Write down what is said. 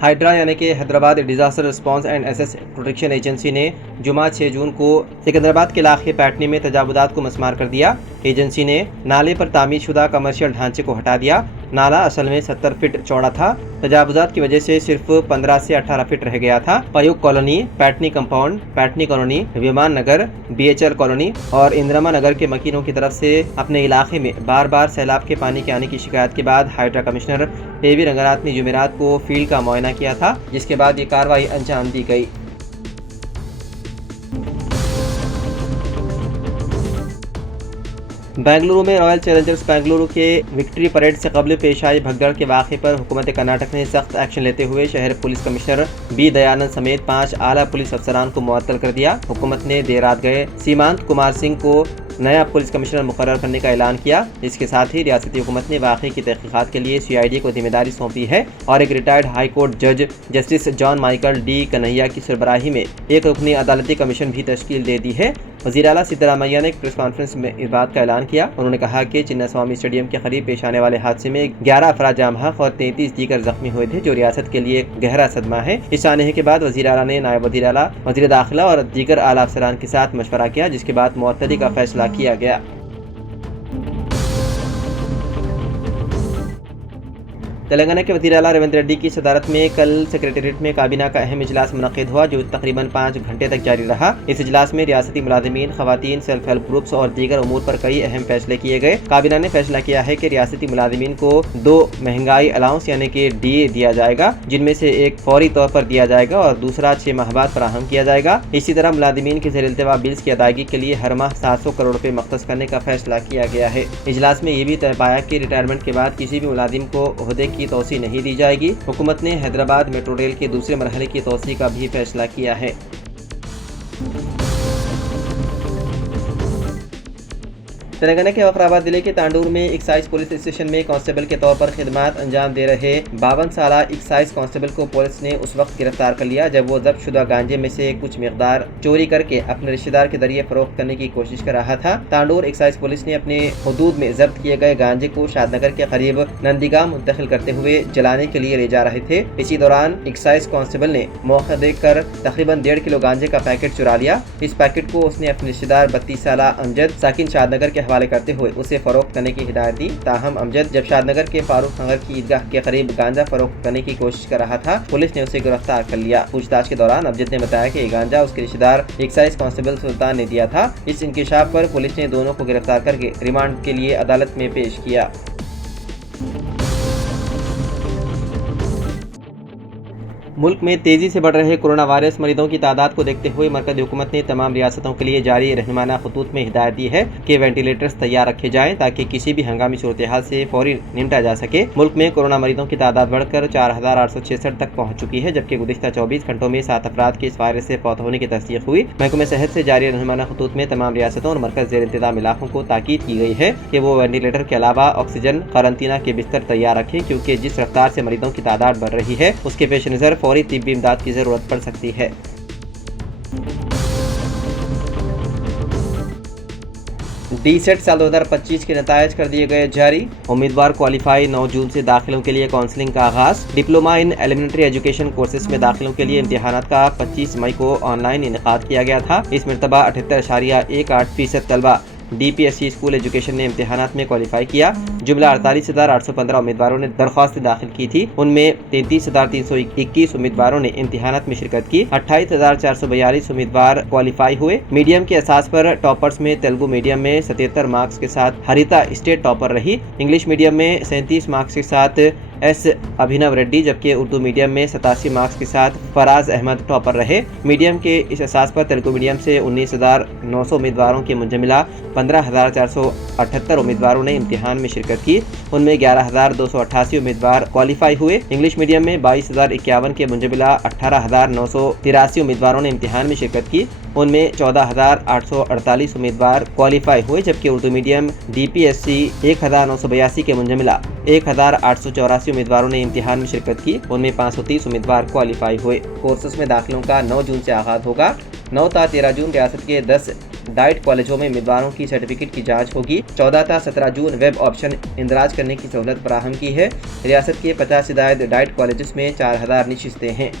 Hydra यानी कि Hyderabad disaster response and एसेस प्रोटेक्शन एजेंसी ने जुमा 6 जून को सिकंदराबाद के इलाके पैटनी में तजावुजात को मस्मार कर दिया। एजेंसी ने नाले पर तामीर शुदा कमर्शियल ढांचे को हटा दिया। नाला असल में 70 फीट चौड़ा था। तजावुजात की वजह से सिर्फ 15 से 18 फीट रह गया था। पयुक कॉलोनी, पैटनी कंपाउंड, पैटनी कॉलोनी, विमान नगर, BHL कॉलोनी और इंदिरा नगर के मकीनों की तरफ से अपने इलाके में बार बार सैलाब के पानी के आने की शिकायत के बाद हाइड्रा कमिश्नर AV रंगनाथ ने जुमेरात को फील्ड का मुआयना किया था, जिसके बाद ये कार्रवाई अंजाम दी गई। बेंगलुरु में रॉयल चैलेंजर्स बेंगलुरु के विक्ट्री परेड से कबल पेश आई भगदड़ के वाक़े पर हुकूमत कर्नाटक ने सख्त एक्शन लेते हुए शहर पुलिस कमिश्नर B दयानंद समेत 5 आला पुलिस अफसरान को मुअत्तल कर दिया। हुकूमत ने देर रात गए सीमांत कुमार सिंह को नया पुलिस कमिश्नर मुकर्रर करने का ऐलान किया। इसके साथ ही रियासती हुकूमत ने वाक़े की तहकीकात के लिए CID को जिम्मेदारी सौंपी है और एक रिटायर्ड हाई कोर्ट जज justice John Michael D Kanhaiya की सरबराही में एक रुकनी अदालती कमीशन भी तश्कील दे दी है। वज़ीर आला सिद्धरामैया ने एक प्रेस कॉन्फ्रेंस में इस बात का ऐलान किया। उन्होंने कहा कि चिन्नास्वामी स्टेडियम के करीब पेश आने वाले हादसे में 11 अफराद जाम हक़ और 33 दीगर जख्मी हुए थे, जो रियासत के लिए गहरा सदमा है। इस सानहे के बाद वज़ीर आला ने नायब वज़ीर आला, वज़ीर दाखिला और दीगर आला अफसरान के साथ मशवरा किया, जिसके बाद मुअत्तली का फैसला किया गया। तेलंगाना के वज़ीर आला रेवंत रेड्डी की सदारत में कल सेक्रेटेरिएट में काबीना का अहम इजलास मुनक़िद हुआ, जो तकरीबन 5 घंटे तक जारी रहा। इस इजलास में रियासती मुलाज़िमीन, ख़वातीन, सेल्फ हेल्प ग्रुप्स और दीगर उमूर पर कई अहम फैसले किए गए। काबीना ने फैसला किया है कि रियासती मुलाज़िमीन को 2 महंगाई अलाउंस यानी कि DA दिया जाएगा, जिनमें से एक फौरी तौर पर दिया जाएगा और दूसरा 6 माह बाद फराहम किया जाएगा। इसी तरह मुलाज़िमीन के ज़ेर-ए-इल्तिवा बिल्स की अदायगी के लिए हर माह 700 करोड़ रुपये मख्तस करने का फैसला किया गया है। इजलास में ये भी तय पाया कि रिटायरमेंट के बाद किसी भी मुलाजिम को ओहदे की तोसी नहीं दी जाएगी। हुकूमत ने हैदराबाद मेट्रो रेल के दूसरे मरहले की तोसी का भी फैसला किया है। तेलंगाना के वफराबाद जिले के तांडूर में एक्साइज पुलिस स्टेशन में कांस्टेबल के तौर पर खिदमत अंजाम दे रहे 52 साला एक्साइज कांस्टेबल को पुलिस ने उस वक्त गिरफ्तार कर लिया जब वो जब्त शुदा गांजे में से कुछ मिकदार चोरी करके अपने रिश्तेदार के जरिए फरोख्त करने की कोशिश कर रहा था। तांडूर एक्साइज पुलिस ने अपने हुदूद में जब्त किए गए गांजे को शादनगर के करीब नंदीगांव मुंतकिल करते हुए जलाने के लिए ले जा रहे थे। इसी दौरान एक्साइज कांस्टेबल ने मौका देखकर तकरीबन 1.5 किलो गांजे का पैकेट चुरा लिया। इस पैकेट को उसने अपने रिश्तेदार 32 साला अमजद साकिन शादनगर के हवाले करते हुए उसे फरोख्त करने की हिदायत दी। ताहम अमजद जब शादनगर के फारूक नगर की ईदगाह के करीब गांजा फरोख्त करने की कोशिश कर रहा था, पुलिस ने उसे गिरफ्तार कर लिया। पूछताछ के दौरान अमजद ने बताया कि ये गांजा उसके रिश्तेदार एक्साइज कांस्टेबल सुल्तान ने दिया था। इस इंकिशाफ पर पुलिस ने दोनों को गिरफ्तार करके रिमांड के लिए अदालत में पेश किया। मुल्क में तेज़ी से बढ़ रहे कोरोना वायरस मरीजों की तादाद को देखते हुए मरकज़ी हुकूमत ने तमाम रियासतों के लिए जारी रहनुमाना खतूत में हिदायत दी है कि वेंटिलेटर्स तैयार रखे जाएं ताकि किसी भी हंगामी सूरत हाल से फौरी निपटा जा सके। मुल्क में कोरोना मरीजों की तादाद बढ़कर 4866 तक पहुँच चुकी है, जबकि गुज़िश्ता 24 घंटों में 7 अफराद के इस वायरस से फौत होने की तस्दीक हुई। महकमे सेहत से जारी रहनुमाना खतूत में तमाम रियासतों और मरकज़ ज़ेर इंतज़ाम इलाकों को ताकीद की गई है कि वो वेंटिलेटर के अलावा ऑक्सीजन, कारंटीना के बिस्तर तैयार रखें, क्योंकि जिस रफ्तार से मरीजों की तादाद बढ़ रही है उसके पेश नज़र फौरी तिब्बी इमदाद की जरूरत पड़ सकती है। DSET साल 2025 के नतायज कर दिए गए जारी। उम्मीदवार क्वालिफाई 9 जून से दाखिलों के लिए काउंसलिंग का आगाज। Diploma in elementary education courses में दाखिलों के लिए इम्तिहानात का 25 मई को ऑनलाइन इनेकाद किया गया था। इस मरतबा 78.18% तलबा DPSC स्कूल एजुकेशन ने इम्तिहानात में क्वालिफाई किया। जुमला 48,815 उम्मीदवारों ने दरख्वास्त दाखिल की थी। उनमें 33,321 उम्मीदवारों ने इम्तिहानात में शिरकत की। 28,442 उम्मीदवार क्वालिफाई हुए। मीडियम के असास पर टॉपर्स में तेलुगु मीडियम में 77 मार्क्स के साथ हरिता स्टेट टॉपर रही। इंग्लिश मीडियम में 37 मार्क्स के साथ S अभिनव रेड्डी, जबकि उर्दू मीडियम में 87 मार्क्स के साथ फराज अहमद टॉपर रहे। मीडियम के इस असास पर तेलुगु मीडियम से 19,900 उम्मीदवारों के मुंजमिला 15,478 उम्मीदवारों ने इम्तिहान में शिरकत की। उनमें 11,288 उम्मीदवार क्वालिफाई हुए। इंग्लिश मीडियम में 22,051 के मुंजमिला 18,983 उम्मीदवारों ने इम्तिहान में शिरकत की। उनमें 14,848 उम्मीदवार क्वालिफाई हुए, जबकि उर्दू मीडियम DPSC 1,982 के मुंजमिला 1,884 उम्मीदवारों ने इम्तिहान में शिरकत की। उनमें 530 उम्मीदवार क्वालिफाई हुए। कोर्सेज में दाखिलों का 9 जून से आगाज होगा। 9 ता 13 जून रियासत के 10 डाइट कॉलेजों में उम्मीदवारों की सर्टिफिकेट की जांच होगी। 14 ता 17 जून वेब ऑप्शन इंदराज करने की सहूलत फराहम की है। रियासत के 50 से ज्यादा डाइट कॉलेज में 4000 निशिस्तें हैं।